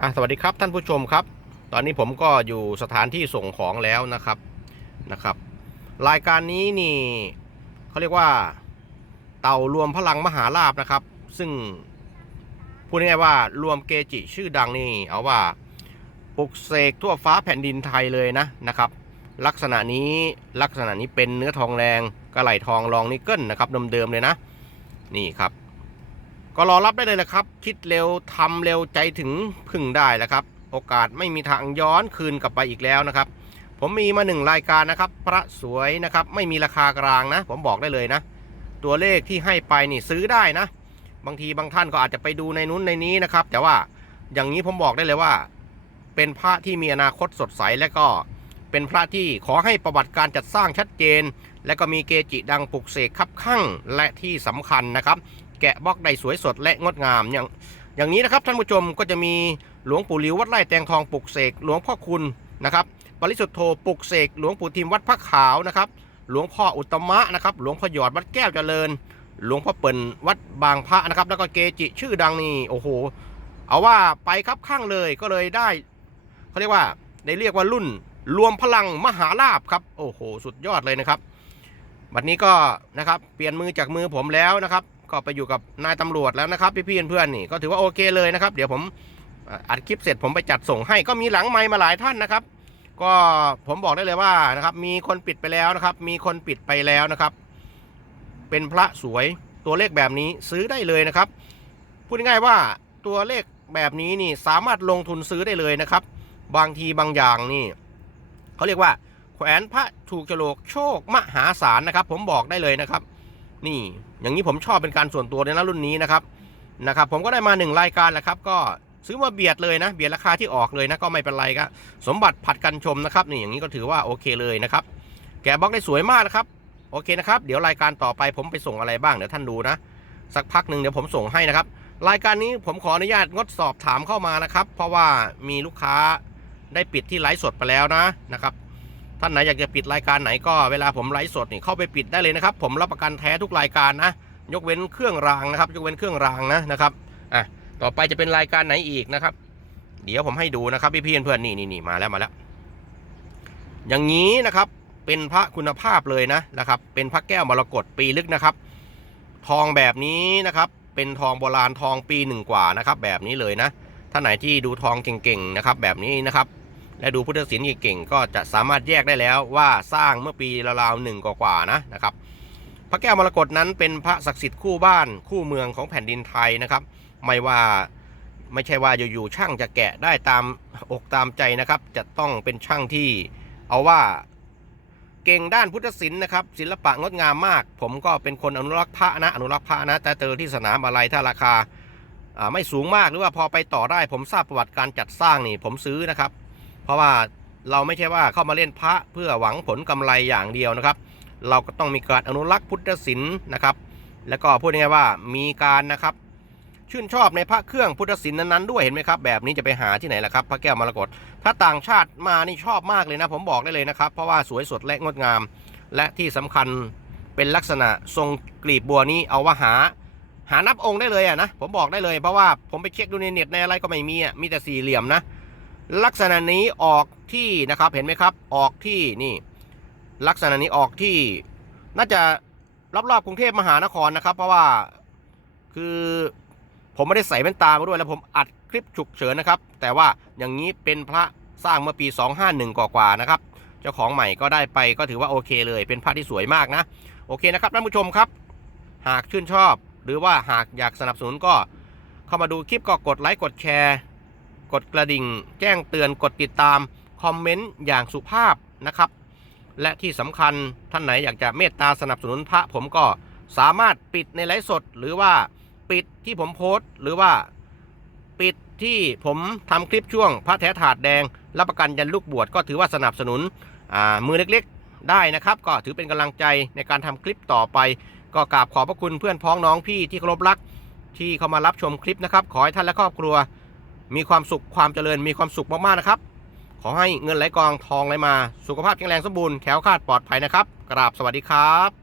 อะสวัสดีครับท่านผู้ชมครับ ตอนนี้ผมก็อยู่สถานที่ส่งของแล้วนะครับนะครับ รายการนี้นี่เขาเรียกว่าเต่ารวมพลังมหาลาบนะครับ ซึ่งพูดง่ายๆว่ารวมเกจิชื่อดังนี่เอาว่าปลุกเสกทั่วฟ้าแผ่นดินไทยเลยนะนะครับ ลักษณะนี้ลักษณะนี้เป็นเนื้อทองแรงกระไหลทองรองนิกเกิลนะครับเดิมๆเลยนะ นี่ครับ ก็รอรับได้เลยนะครับ คิดเร็วทำเร็วใจถึงพึ่งได้แล้วครับ โอกาสไม่มีทางย้อนคืนกลับไปอีกแล้วนะครับ ผมมีมาหนึ่งรายการนะครับ พระสวยนะครับ ไม่มีราคากลางนะ ผมบอกได้เลยนะ ตัวเลขที่ให้ไปนี่ซื้อได้นะ บางทีบางท่านก็อาจจะไปดูในนู้นในนี้นะครับ แต่ว่าอย่างนี้ผมบอกได้เลยว่า เป็นพระที่มีอนาคตสดใสและก็เป็นพระที่ขอให้ประวัติการจัดสร้างชัดเจน และก็มีเกจิดังปลุกเสกคับข้างและที่สำคัญนะครับ แกะบล็อกได้สวยสดและงดงามอย่างอย่างนี้นะครับท่านผู้ชมก็จะมีหลวงปู่หลิววัดไร่แตงทองปลุกเสกหลวงพ่อคุณนะครับปริสุทธโธปลุกเสกหลวงปู่ทิมวัดพระขาวนะครับหลวงพ่ออุตมะนะครับหลวงพ่อหยอดวัดแก้วเจริญ หลวงพ่อเปิ่นวัดบางพระนะครับ แล้วก็เกจิชื่อดังนี่โอ้โหเอาว่าไปครับข้างเลยก็เลยได้เขาเรียกว่าได้เรียกว่ารุ่นรวมพลังมหาลาบครับโอ้โห สุดยอดเลยนะครับ บัดนี้ก็นะครับเปลี่ยนมือจากมือผมแล้วนะครับ ก็ไปอยู่กับนายตำรวจแล้วนะครับพี่ๆเพื่อนๆนี่ก็ถือว่าโอเคเลยนะครับเดี๋ยวผมอัดคลิปเสร็จผมไปจัดส่งให้ก็มีหลังไมค์มาหลายท่านนะครับ ก็ผมบอกได้เลยว่านะครับมีคนปิดไปแล้วนะครับ มีคนปิดไปแล้วนะครับ เป็นพระสวยตัวเลขแบบนี้ซื้อได้เลยนะครับ พูดง่ายๆว่าตัวเลขแบบนี้นี่สามารถลงทุนซื้อได้เลยนะครับ บางทีบางอย่างนี่เขาเรียกว่า แขวนพระถูกโฉลกโชคมหาศาลนะครับ ผมบอกได้เลยนะครับ นี่ อย่างนี้ผมชอบเป็นการส่วนตัวเลยนะรุ่นนี้นะครับนะครับ ผมก็ได้มาหนึ่งรายการแหละครับ ก็ซื้อมาเบียดเลยนะ เบียดราคาที่ออกเลยนะก็ไม่เป็นไรก็สมบัติผัดกันชมนะครับนี่อย่างนี้ก็ถือว่าโอเคเลยนะครับแกะบล็อกได้สวยมากนะครับโอเคนะครับ เดี๋ยวรายการต่อไปผมไปส่งอะไรบ้างเดี๋ยวท่านดูนะ สักพักหนึ่งเดี๋ยวผมส่งให้นะครับ รายการนี้ผมขออนุญาตงดสอบถามเข้ามานะครับ เพราะว่ามีลูกค้าได้ปิดที่ไลฟ์สดไปแล้วนะนะครับ ท่านไหนอยากจะปิดรายการไหนก็เวลาผมไลฟ์สดนี่เข้าไปปิดได้เลยนะครับ ผมรับประกันแท้ทุกรายการนะ ยกเว้นเครื่องรางนะครับ ยกเว้นเครื่องรางนะนะครับอะต่อไปจะเป็นรายการไหนอีกนะครับ เดี๋ยวผมให้ดูนะครับพี่พี่ๆเพื่อนนี่นี่นี่มาแล้วมาแล้ว อย่างนี้นะครับเป็นพระคุณภาพเลยนะนะครับ เป็นพระแก้วมรกตปีลึกนะครับ ทองแบบนี้นะครับ เป็นทองโบราณทองปีหนึ่งกว่านะครับ แบบนี้เลยนะท่านไหนที่ดูทองเก่งๆนะครับ แบบนี้นะครับ และดูพุทธศิลป์เก่งๆก็จะสามารถแยกได้แล้วว่าสร้างเมื่อปีราวๆหนึ่งกว่าๆนะนะครับพระแก้วมรกตนั้นเป็นพระศักดิ์สิทธิ์คู่บ้านคู่เมืองของแผ่นดินไทยนะครับ ไม่ว่าไม่ใช่ว่าอยู่ๆช่างจะแกะได้ตามอกตามใจนะครับ จะต้องเป็นช่างที่เอาว่าเก่งด้านพุทธศิลป์นะครับศิลปะงดงามมาก ผมก็เป็นคนอนุรักษ์พระนะอนุรักษ์พระนะแต่เจอที่สนามอะไรถ้าราคาไม่สูงมากหรือว่าพอไปต่อได้ ผมทราบประวัติการจัดสร้างนี่ผมซื้อนะครับ เพราะว่าเราไม่ใช่ว่าเข้ามาเล่นพระเพื่อหวังผลกำไรอย่างเดียวนะครับ เราก็ต้องมีการอนุรักษ์พุทธศิลป์นะครับ แล้วก็พูดง่ายๆว่ามีการนะครับชื่นชอบในพระเครื่องพุทธศิลป์นั้นๆด้วยเห็นไหมครับ แบบนี้จะไปหาที่ไหนล่ะครับ พระแก้วมรกตถ้าต่างชาติมานี่ชอบมากเลยนะ ผมบอกได้เลยนะครับ เพราะว่าสวยสดและงดงาม และที่สำคัญเป็นลักษณะทรงกลีบบัวนี้เอาว่าหา หานับองค์ได้เลยอะนะผมบอกได้เลยเพราะว่าผมไปเช็คดูในเน็ตในอะไรก็ไม่มีอะมีแต่สี่เหลี่ยมนะ ลักษณะนี้ออกที่นะครับเห็นไหมครับออกที่นี่ลักษณะนี้ออกที่น่าจะรอบๆกรุงเทพมหานครนะครับ เพราะว่าคือผมไม่ได้ใส่แว่นตามาด้วยแล้วผมอัดคลิปฉุกเฉินนะครับ แต่ว่าอย่างนี้เป็นพระสร้างเมื่อปี 251 กว่าๆนะครับ เจ้าของใหม่ก็ได้ไปก็ถือว่าโอเคเลย เป็นพระที่สวยมากนะ โอเคนะครับท่านผู้ชมครับ หากชื่นชอบ หรือว่าหากอยากสนับสนุนก็เข้ามาดูคลิปก็กดไลค์กดแชร์ กดกระดิ่ง แจ้งเตือนกดติดตาม คอมเมนต์อย่างสุภาพนะครับ และที่สำคัญท่านไหนอยากจะเมตตาสนับสนุนพระผมก็สามารถปิดในไลฟ์สด หรือว่าปิดที่ผมโพสต์ หรือว่าปิดที่ผมทำคลิปช่วง พระแท้ถาดแดง รับประกันยันลูกบวชก็ถือว่าสนับสนุนมือเล็กๆ ได้นะครับ ก็ถือเป็นกำลังใจในการทำคลิปต่อไป ก็กราบขอบพระคุณเพื่อนพ้องน้องพี่ที่เคารพรักที่เข้ามารับชมคลิปนะครับ ขอให้ท่านและครอบครัว มีความสุขความเจริญมีความสุขมากๆนะครับ ขอให้เงินไหลกองทองไหลมา สุขภาพแข็งแรงสมบูรณ์แข็งคาดปลอดภัยนะครับ กราบสวัสดีครับ